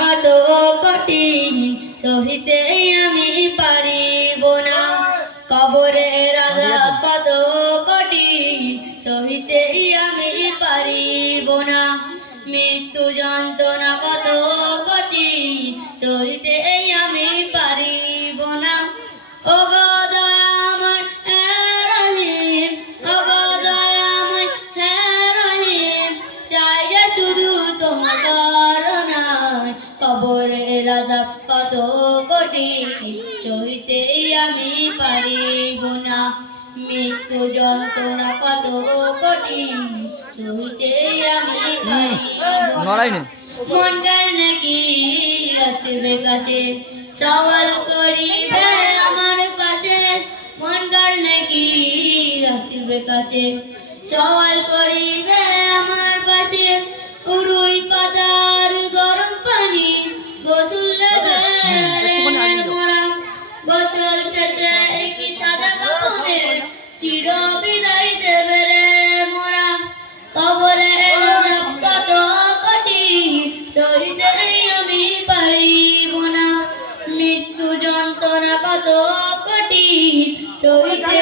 কত কঠিন সহিতে আমি পারিব না। কবরের আযাব কত কঠিন সহিতে আমি পারিব না। মৃত্যু যন্ত্রণা কত কঠিন সহিতে আমি পারিব না। ওগো দয়াময় হে রহিম, ওগো দয়াময় হে রহিম, চাই যে শুধু তোমার করুণায়। কবরের আযাব কত কঠিন সহিতে আমি পারিব না। মৃত্যু যন্ত্রণা কত কঠিন সহিতে আমি পারিব না। মনকার নাকি আসবে কাছে সওয়াল করিবে আমার পাশে। মনকার নাকি আসবে কাছে সওয়াল করিবে আমার পাশে। উরুই পাতার গরম পানি গোসল নেবে মোরা। গোসল শেষে কি সাদা কাপড়ে চির বিদায় দেবে রে মোরা। কবরের আযাব কত কঠিন সহিতে আমি পারিব না। মৃত্যু যন্ত্রণা কত কঠিন সহিতে